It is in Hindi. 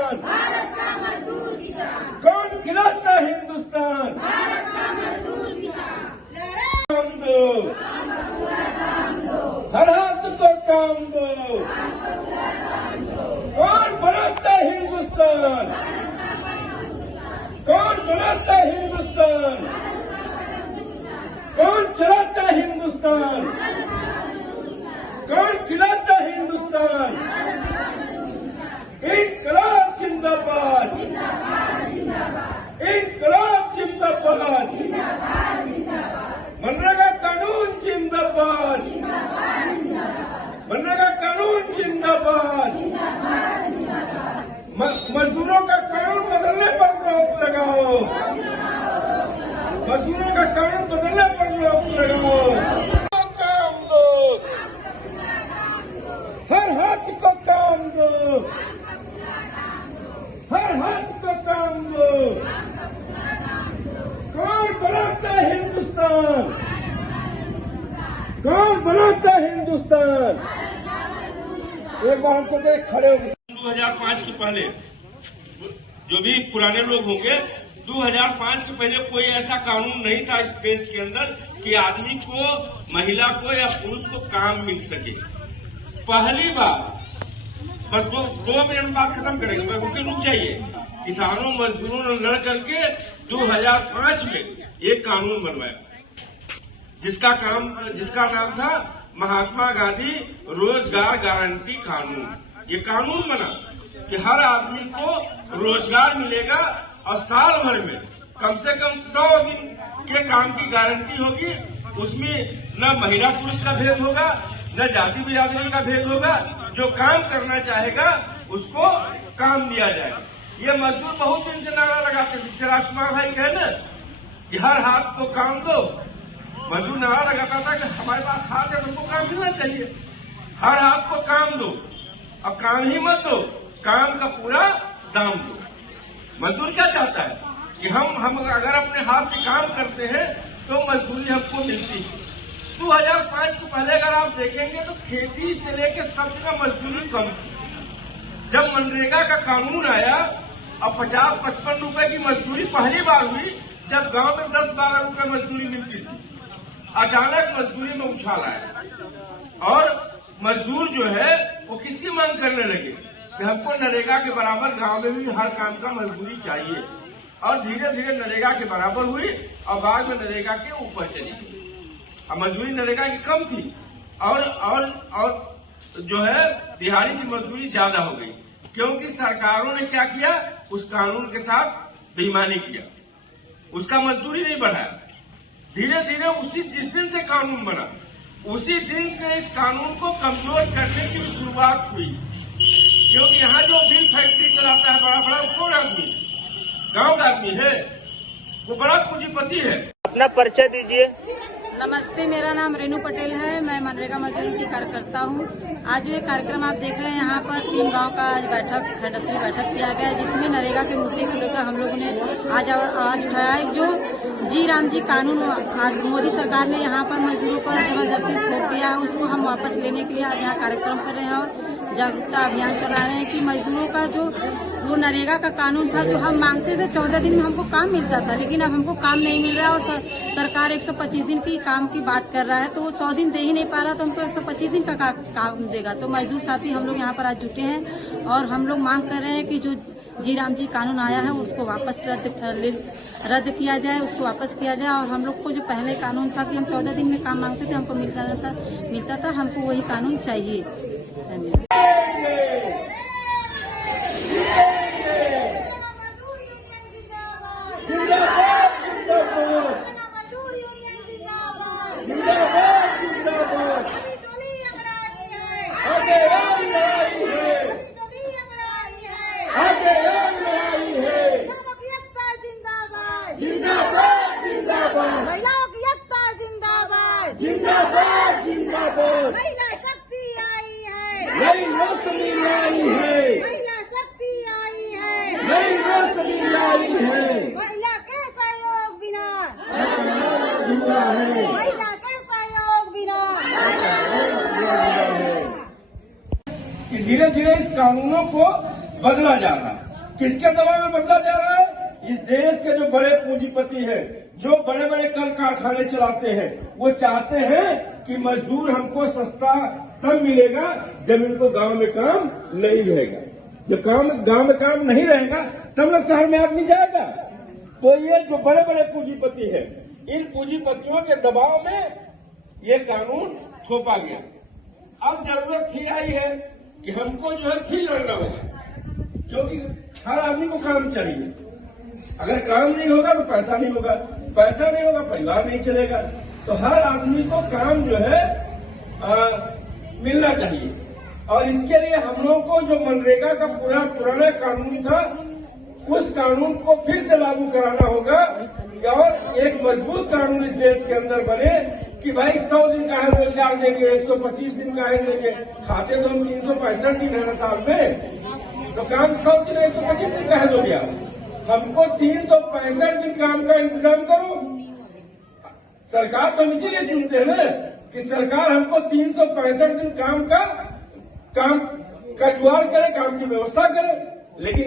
भारत का मजदूर किसान। कौन खिलाता हिंदुस्तान? भारत का मजदूर किसान। काम दो, हर हाथ को काम दो। कौन बनाता हिंदुस्तान? कौन बनाता हिंदुस्तान? कौन चलाता हिंदुस्तान? कौन खिलाता हिंदुस्तान? इनकलाब जिंदाबाद, इनकलाब जिंदाबाद, मनरेगा कानून जिंदाबाद, मनरेगा कानून जिंदाबाद। मजदूरों का कानून बदलने पर रोक लगाओ, मजदूरों का कानून बदलने पर रोक लगाओ। काम दो, हर हाथ को काम दो, हर हाथ को काम दो। कौन बनाता हिंदुस्तान? कौन बनाता हिंदुस्तान? एक बार हमको देख खड़े हो। 2005 के पहले जो भी पुराने लोग होंगे, 2005 के पहले कोई ऐसा कानून नहीं था इस देश के अंदर कि आदमी को, महिला को या पुरुष को काम मिल सके। पहली बार, बस 2 मिनट बाद खत्म करेंगे, मैं उसे रुक जाइए। किसानों मजदूरों ने लड़ करके 2005 में एक कानून बनवाया, जिसका नाम था महात्मा गांधी रोजगार गारंटी कानून। ये कानून बना कि हर आदमी को रोजगार मिलेगा और साल भर में कम से कम 100 दिन के काम की गारंटी होगी। उसमें न महिला पुरुष का भेद होगा, न जाति बिरादरी का भेद होगा। जो काम करना चाहेगा उसको काम दिया जाएगा। ये मजदूर बहुत दिन से नारा लगाते थे, राजकुमार भाई कहे न कि हर हाथ को काम दो। मजदूर नारा लगाता था कि हमारे पास हाथ है, तुमको काम मिलना चाहिए। हर हाथ को काम दो, अब काम ही मत दो, काम का पूरा दाम दो। मजदूर क्या चाहता है कि हम अगर अपने हाथ से काम करते हैं तो मजदूरी हमको मिलती है। 2005 के पहले अगर आप देखेंगे तो खेती से लेकर सब जगह मजदूरी कम थी। जब मनरेगा का कानून आया, अब 50-55 रुपए की मजदूरी पहली बार हुई जब गांव में 10-12 रुपए मजदूरी मिलती थी। अचानक मजदूरी में उछाल आया और मजदूर जो है वो किसकी मांग करने लगे कि हमको नरेगा के बराबर गांव में भी हर काम का मजदूरी चाहिए। और धीरे धीरे नरेगा के बराबर हुई और बाद में नरेगा के ऊपर चली गई। अब मजदूरी नरेगा की कम थी और जो है दिहाड़ी की मजदूरी ज्यादा हो गई, क्योंकि सरकारों ने क्या किया, उस कानून के साथ बेईमानी किया, उसका मजदूरी नहीं बढ़ाया। धीरे धीरे जिस दिन से कानून बना उसी दिन से इस कानून को कमजोर करने की शुरुआत हुई। क्योंकि यहाँ जो बिल फैक्ट्री चलाता है बड़ा कौन आदमी, गाँव का आदमी है, वो बड़ा पूंजीपति है। अपना परिचय दीजिए। नमस्ते, मेरा नाम रेनू पटेल है। मैं मनरेगा मजदूरों की कार्यकर्ता हूँ। आज ये कार्यक्रम आप देख रहे हैं, यहाँ पर 3 गांव का आज खंडस्तरीय बैठक किया गया, जिसमें नरेगा के मुद्दे को लेकर हम लोगों ने आज उठाया है। जो जी राम जी कानून आज मोदी सरकार ने यहाँ पर मजदूरों पर जबरदस्ती थोप दिया है, उसको हम वापस लेने के लिए आज यहाँ कार्यक्रम कर रहे हैं और जागरूकता अभियान चला रहे हैं कि मजदूरों का जो वो नरेगा का कानून था, जो हम मांगते थे 14 दिन में हमको काम मिलता था, लेकिन अब हमको काम नहीं मिल रहा और सरकार 125 दिन की काम की बात कर रहा है, तो वो 100 दिन दे ही नहीं पा रहा, तो हमको 125 दिन का काम देगा। तो मजदूर साथी हम लोग यहाँ पर आज जुटे हैं और हम लोग मांग कर रहे हैं कि जो जी राम जी कानून आया है उसको वापस रद्द किया जाए, उसको वापस किया जाए। और हम लोग को जो पहले कानून था कि हम 14 दिन में काम मांगते थे, हमको मिलता था, हमको वही कानून चाहिए। धन्यवाद। महिलाओं की एकता जिंदाबाद, जिंदाबाद जिंदाबाद। महिला शक्ति आई है, नई रोशनी आई है, महिला शक्ति आई है, नई रोशनी आई है। महिला के सहयोग बिना, है महिला के सहयोग बिना। धीरे धीरे इस कानूनों को बदला जा रहा है। किसके दबाव में बदला जा रहा है? इस देश के जो बड़े पूंजीपति हैं, जो बड़े बड़े कल कारखाने चलाते हैं, वो चाहते हैं कि मजदूर हमको सस्ता तब मिलेगा जब इनको गांव में काम नहीं रहेगा। जब गांव में काम नहीं रहेगा तब न शहर में आदमी जाएगा। तो ये जो बड़े बड़े पूंजीपति हैं, इन पूंजीपतियों के दबाव में ये कानून थोपा गया। अब जरूरत फिर आई है कि हमको जो है फिर लड़ना होगा, क्योंकि हर आदमी को काम चाहिए। अगर काम नहीं होगा तो पैसा नहीं होगा, पैसा नहीं होगा परिवार नहीं चलेगा। तो हर आदमी को काम जो है मिलना चाहिए। और इसके लिए हम लोगों को जो मनरेगा का पुराना कानून था, उस कानून को फिर से लागू कराना होगा और एक मजबूत कानून इस देश के अंदर बने कि भाई 100 दिन का है रोजगार देंगे, 125 दिन का है देंगे। खाते तो हम 365 दिन है साल में, तो काम 100 दिन 125 दिन का है दोगे आप। हमको 365 दिन काम का इंतजाम करो। सरकार तो हम इसीलिए चुनते हैं ना कि सरकार हमको 365 दिन काम का जुगाड़ करे, काम की व्यवस्था करे। लेकिन